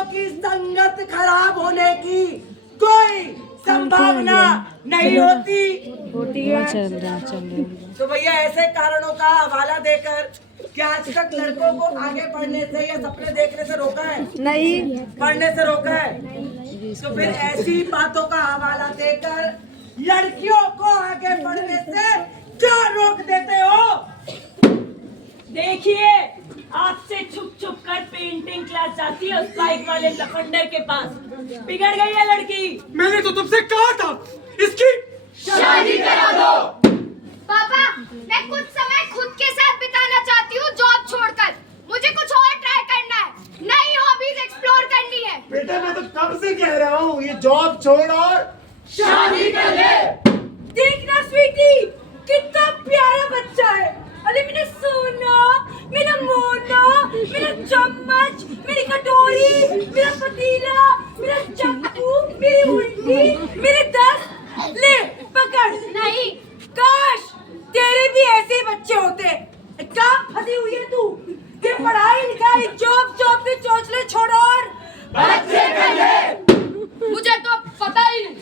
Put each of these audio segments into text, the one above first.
लड़कों की संगत खराब होने की कोई संभावना नहीं होती है। चल रहा तो भैया ऐसे कारणों का हवाला देकर क्या आज तक लड़कों को आगे बढ़ने से या सपने देखने से रोका है? नहीं, पढ़ने से रोका है। तो फिर ऐसी बातों का हवाला देकर लड़कियों को आगे बढ़ने से क्या रोक देते हो? देखिए, आपसे छुप छुप कर पेंटिंग क्लास जाती है उस बाइक वाले लफंडर के पास। बिगड़ गई है लड़की। मैंने तो तुमसे कहा था इसकी शादी करा दो। पापा, मैं कुछ समय खुद के साथ बिताना चाहती हूँ जॉब छोड़कर। मुझे कुछ और ट्राई करना है, नई हॉबीज एक्सप्लोर करनी है। बेटा मैं तो कब से कह रहा हूँ ये जॉब छोड़ और शादी कर ले। देखना स्वीटी, कितना प्यारा बच्चा है। अरे मेरा सोना, मेरा मोना, मेरा चम्मच, मेरी कटोरी, मेरा पतीला, मेरा चाकू, मेरी उल्टी, मेरे दस्त। ले पकड़। नहीं, काश तेरे भी ऐसे ही बच्चे होते। काम फंसी हुई है तू। ये पढ़ाई लिखाई जॉब जॉब के चौचले छोड़ और बच्चे कर ले। मुझे तो पता ही नहीं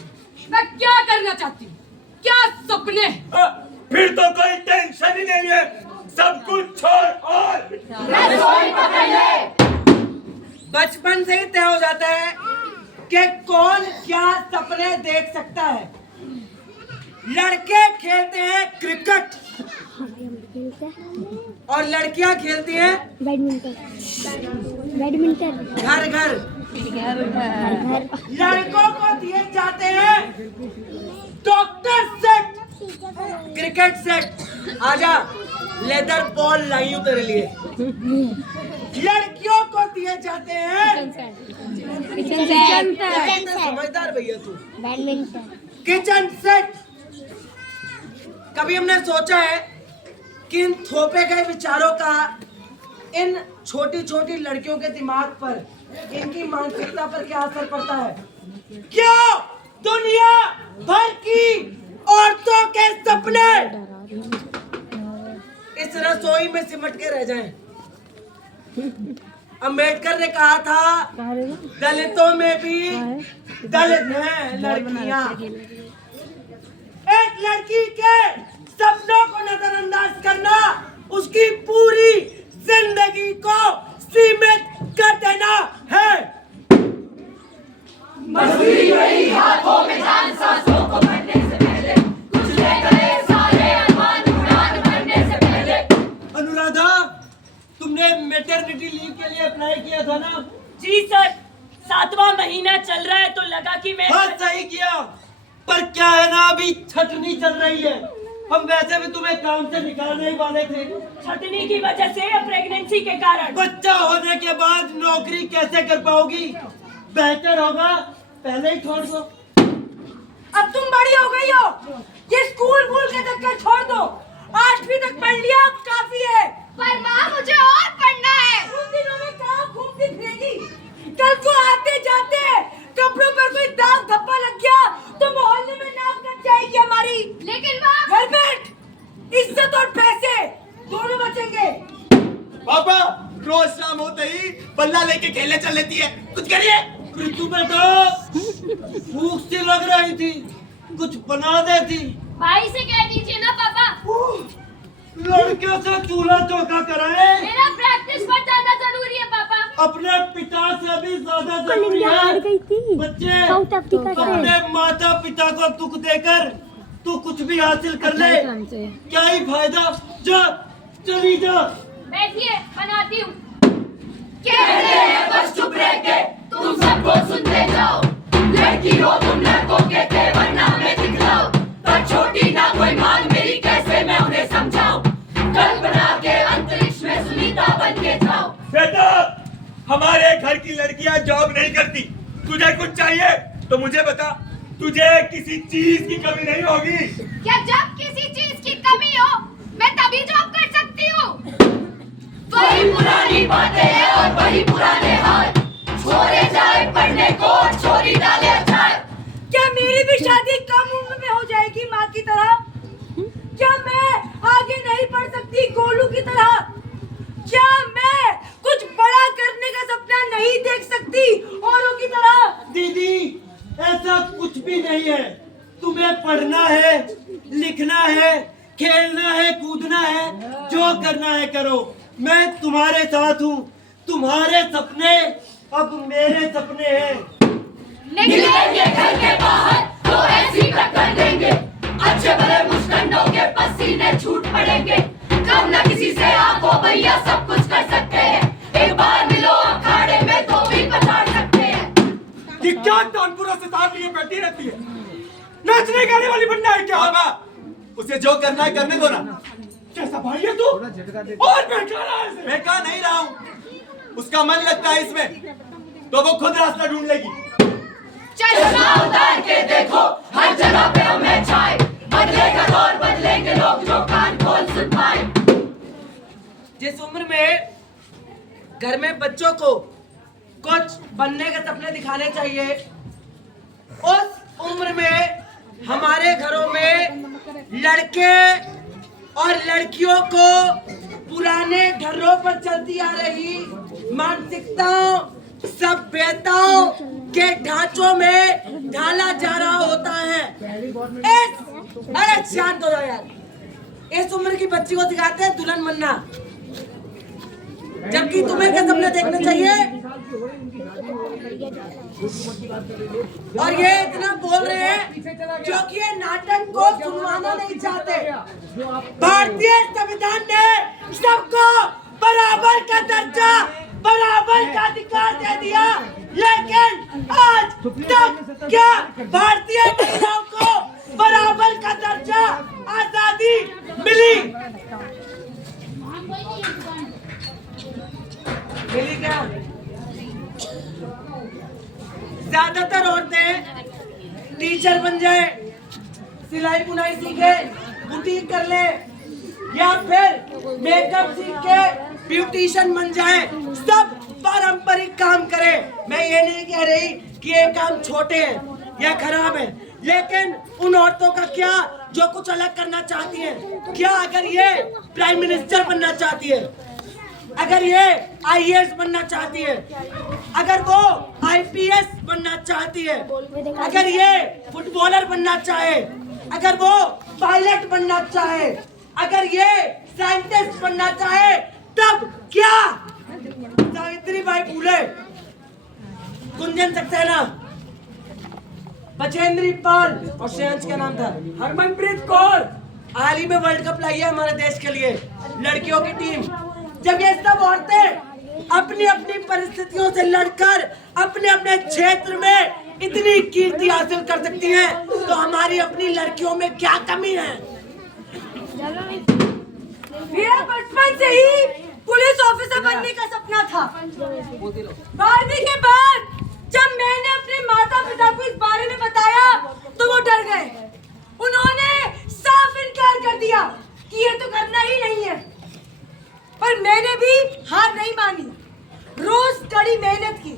मैं क्या करना चाहती हूँ, क्या सपने। फिर तो कोई टेंशन ही नहीं है, सब कुछ छोड़ और रसोई पकड़ ले। बचपन से ही तय हो जाता है कि कौन क्या सपने देख सकता है। लड़के खेलते हैं क्रिकेट और लड़कियां खेलती हैं बैडमिंटन। घर घर। लड़कों को दिए जाते हैं डॉक्टर सेट, क्रिकेट सेट। आजा, लेदर बॉल लाई हूं तेरे लिए। लड़कियों को दिए जाते हैं समझदार भैया तू, बैडमिंटन। Kitchen set. कभी हमने सोचा है कि इन थोपे गए विचारों का इन छोटी छोटी लड़कियों के दिमाग पर, इनकी मानसिकता पर क्या असर पड़ता है? क्यों दुनिया भर की औरतों के सपने इस रसोई में सिमट के रह जाएं? अंबेडकर ने कहा था दलितों में भी दलित हैं लड़कियां। एक लड़की के सपनों को नजरअंदाज करना उसकी पूरी जिंदगी को सीमित कर देना है। मजबूरी रही हाथों में जान, सांसों को भरने से पहले कुछ ले गए सारे अरमान उड़ान भरने से पहले। अनुराधा, तुमने मैटरनिटी लीव के लिए अप्लाई किया था ना? जी सर, 7वां महीना चल रहा है तो लगा कि मैं हाँ सही किया, पर क्या है ना अभी छटनी चल रही है। हम वैसे भी तुम्हें काम से निकालने ही वाले थे। छटनी की वजह से या प्रेगनेंसी के कारण? बच्चा होने के बाद नौकरी कैसे कर पाओगी? बेहतर होगा पहले ही छोड़ दो। अब तुम बड़ी हो गई हो, ये स्कूल वूल के चक्कर छोड़ दो। 8वीं तक पढ़ लिया काफी है। पर माँ, मुझे और पढ़ना है। उन दिनों में कहाँ घूमती फिरेगी? कल को आते जाते कपड़ों पर कोई दाग धब्बा लग गया तो मोहल्ले में नाक कट जाएगी हमारी। लेकिन माँ, घर बैठ, इज्जत और पैसे दोनों बचेंगे। पापा रोज शाम होते ही बल्ला लेके खेलने चल लेती है, कुछ करिए। ऋतु बेटा, भूख सी लग रही थी, कुछ बना देती। भाई से कह दीजिए ना पापा। लड़कियों से चूल्हा चौका कराए। मेरा प्रैक्टिस पर जाना जरूरी है पापा। अपने पिता से भी ज्यादा जरूरी है। बच्चे अपने माता पिता को दुख देकर तू कुछ भी हासिल कर ले, क्या ही फायदा। जा चली जा। बैठिए, बनाती हूँ। कहते हैं बस चुप रह के तुम सबको सुनते जाओ। लड़की हो तुम लड़कों के तेवर ना में दिखलाओ, पर छोटी ना कोई मान मेरी कैसे मैं उन्हें समझाऊं। कल्पना के अंतरिक्ष में सुनीता बन के जाओ। बेटा, हमारे घर की लड़कियां जॉब नहीं करती। तुझे कुछ चाहिए तो मुझे बता, तुझे किसी चीज की कमी नहीं होगी। क्या जब किसी चीज की कमी हो मैं तभी जॉब कर सकती हूँ? वही पुरानी बातें हैं और वही पुराने हाल, छोड़े जाए पढ़ने को और छोरी डाले अचार। क्या मेरी भी शादी कम उम्र में हो जाएगी माँ की तरह? क्या मैं आगे नहीं बढ़ सकती गोलू की तरह? क्या मैं कुछ बड़ा करने का सपना नहीं देख सकती औरों की तरह? दीदी ऐसा कुछ भी नहीं है। तुम्हें पढ़ना है, लिखना है, खेलना है, कूदना है, जो करना है करो। मैं तुम्हारे साथ हूँ। तुम्हारे सपने अब मेरे सपने हैं। निकलेंगे घर के बाहर तो ऐसी टक्कर देंगे, अच्छे भले मुस्टंडों के पसीने छूट पड़ेंगे। कम न किसी से आंखों भैया सब कुछ कर सकते हैं, एक बार मिलो अखाड़े में तो भी पछाड़ सकते हैं। ये क्या कानपुरा से तार लिए बैठी रहती है? नाचने गाने वाली बनना है क्या? बाबा उसे जो करना है करने दो ना। कैसा भाई है तू? और बेकार है। मैं कहा नहीं रहा हूँ, उसका मन लगता है इसमें तो वो खुद रास्ता ढूंढ लेगी। चश्मा उतार के देखो हर जगह पे हमें छाए, बदलेगा दौर बदलेंगे लोग जो कान खोल सुन पाए। जिस उम्र में घर में बच्चों को कुछ बनने के सपने दिखाने चाहिए, उस उम्र में हमारे घरों में लड़के और लड़कियों को पुराने ढर्रों पर चलती आ रही मानसिकताओं, सभ्यताओं के ढांचों में ढाला जा रहा होता है। अरे शांत हो जाओ यार। इस उम्र की बच्ची को सिखाते हैं दुल्हन बनना, जबकि तुम्हें क्या सपने देखने चाहिए। और ये इतना बोल रहे हैं क्योंकि ये नाटक को सुनवाना नहीं चाहते। भारतीय संविधान ने सबको बराबर का दर्जा, बराबर का अधिकार दे दिया, लेकिन आज तक क्या भारतीय महिलाओं को बराबर का दर्जा, आजादी मिली? मिली क्या? ज्यादातर औरतें टीचर बन जाए, सिलाई बुनाई सीखे, बुटीक कर ले, या फिर मेकअप सीख के ब्यूटिशियन बन जाए, सब पारंपरिक काम करे। मैं ये नहीं कह रही कि ये काम छोटे हैं या खराब है, लेकिन उन औरतों का क्या जो कुछ अलग करना चाहती हैं? क्या अगर ये प्राइम मिनिस्टर बनना चाहती है, अगर ये आईएएस बनना चाहती है, अगर वो आईपीएस बनना चाहती है, अगर ये फुटबॉलर बनना चाहे, अगर वो पायलट बनना चाहे, अगर ये साइंटिस्ट बनना चाहे, तब क्या सावित्रीबाई फुले, कुंजन सक्सेना, बचेंद्री पाल और श्रेयांश क्या नाम था, हरमनप्रीत कौर हाल ही में वर्ल्ड कप लाई है हमारे देश के लिए लड़कियों की टीम। जब ये सब औरतें अपनी अपनी परिस्थितियों से लड़कर अपने अपने क्षेत्र में इतनी कीर्ति हासिल कर सकती हैं, तो हमारी अपनी लड़कियों में क्या कमी है? मेरा बचपन से ही पुलिस ऑफिसर बनने का सपना था। 12वीं के बाद जब मैंने अपने माता पिता को इस बारे में बताया तो वो डर गए। उन्होंने साफ इनकार कर दिया कि ये तो करना ही नहीं है। पर मैंने भी हार नहीं मानी, रोज कड़ी मेहनत की,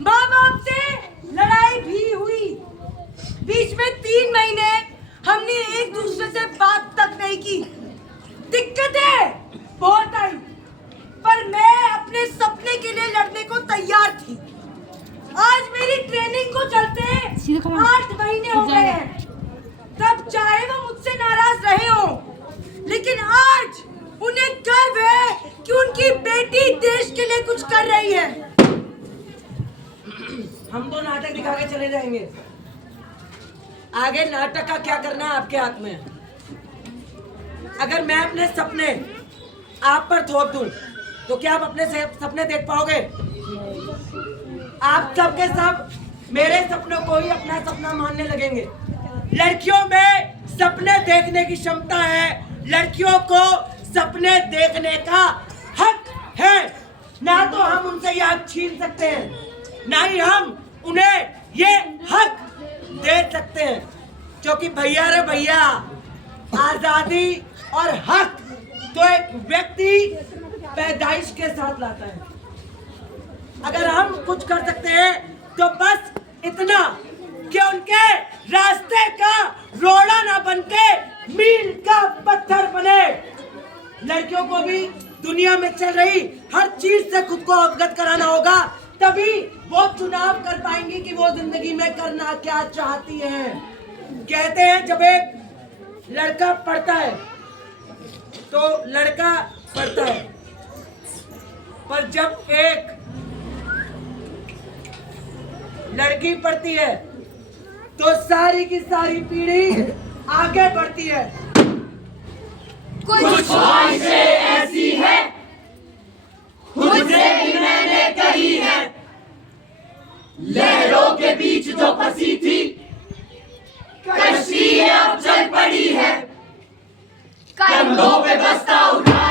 माँ बाप से लड़ाई भी हुई। बीच में 3 महीने हमने एक दूसरे से बात तक नहीं की। दिक्कतें बहुत आई, पर मैं अपने सपने के लिए लड़ने को तैयार थी। आज मेरी ट्रेनिंग को चलते 8 महीने हो गए हैं। तब चाहे वो मुझसे नाराज रहे हो, लेकिन आज उन्हें गर्व है कि उनकी बेटी देश के लिए कुछ कर रही है। हम तो नाटक दिखा के चले जाएंगे, आगे नाटक का क्या करना है आपके हाथ में। अगर मैं अपने सपने आप पर थोप दूं, तो क्या आप अपने सपने देख पाओगे? आप सब के सब मेरे सपनों को ही अपना सपना मानने लगेंगे। लड़कियों में सपने देखने की क्षमता है, लड़कियों को सपने देखने का हक है। ना तो हम उनसे ये हक छीन सकते हैं, ना ही हम उन्हें ये हक दे सकते हैं, क्योंकि भैया रे भैया, आजादी और हक तो एक व्यक्ति पैदाइश के साथ लाता है। अगर हम कुछ कर सकते हैं तो बस इतना कि उनके रास्ते का रोड़ा ना बनके मील का पत्थर बने। लड़कियों को भी दुनिया में चल रही हर चीज से खुद को अवगत कराना होगा, तभी वो चुनाव कर पाएंगी कि वो जिंदगी में करना क्या चाहती है। कहते हैं जब एक लड़का पढ़ता है तो लड़का पढ़ता है, पर जब एक लड़की पढ़ती है तो सारी की सारी पीढ़ी आगे बढ़ती है। कुछ ख्वाहिशें ऐसी हैं खुद से ही मैंने कही है, लहरों के बीच जो फंसी थी कश्ती अब चल पड़ी है, कंधों पे बस्ता उठा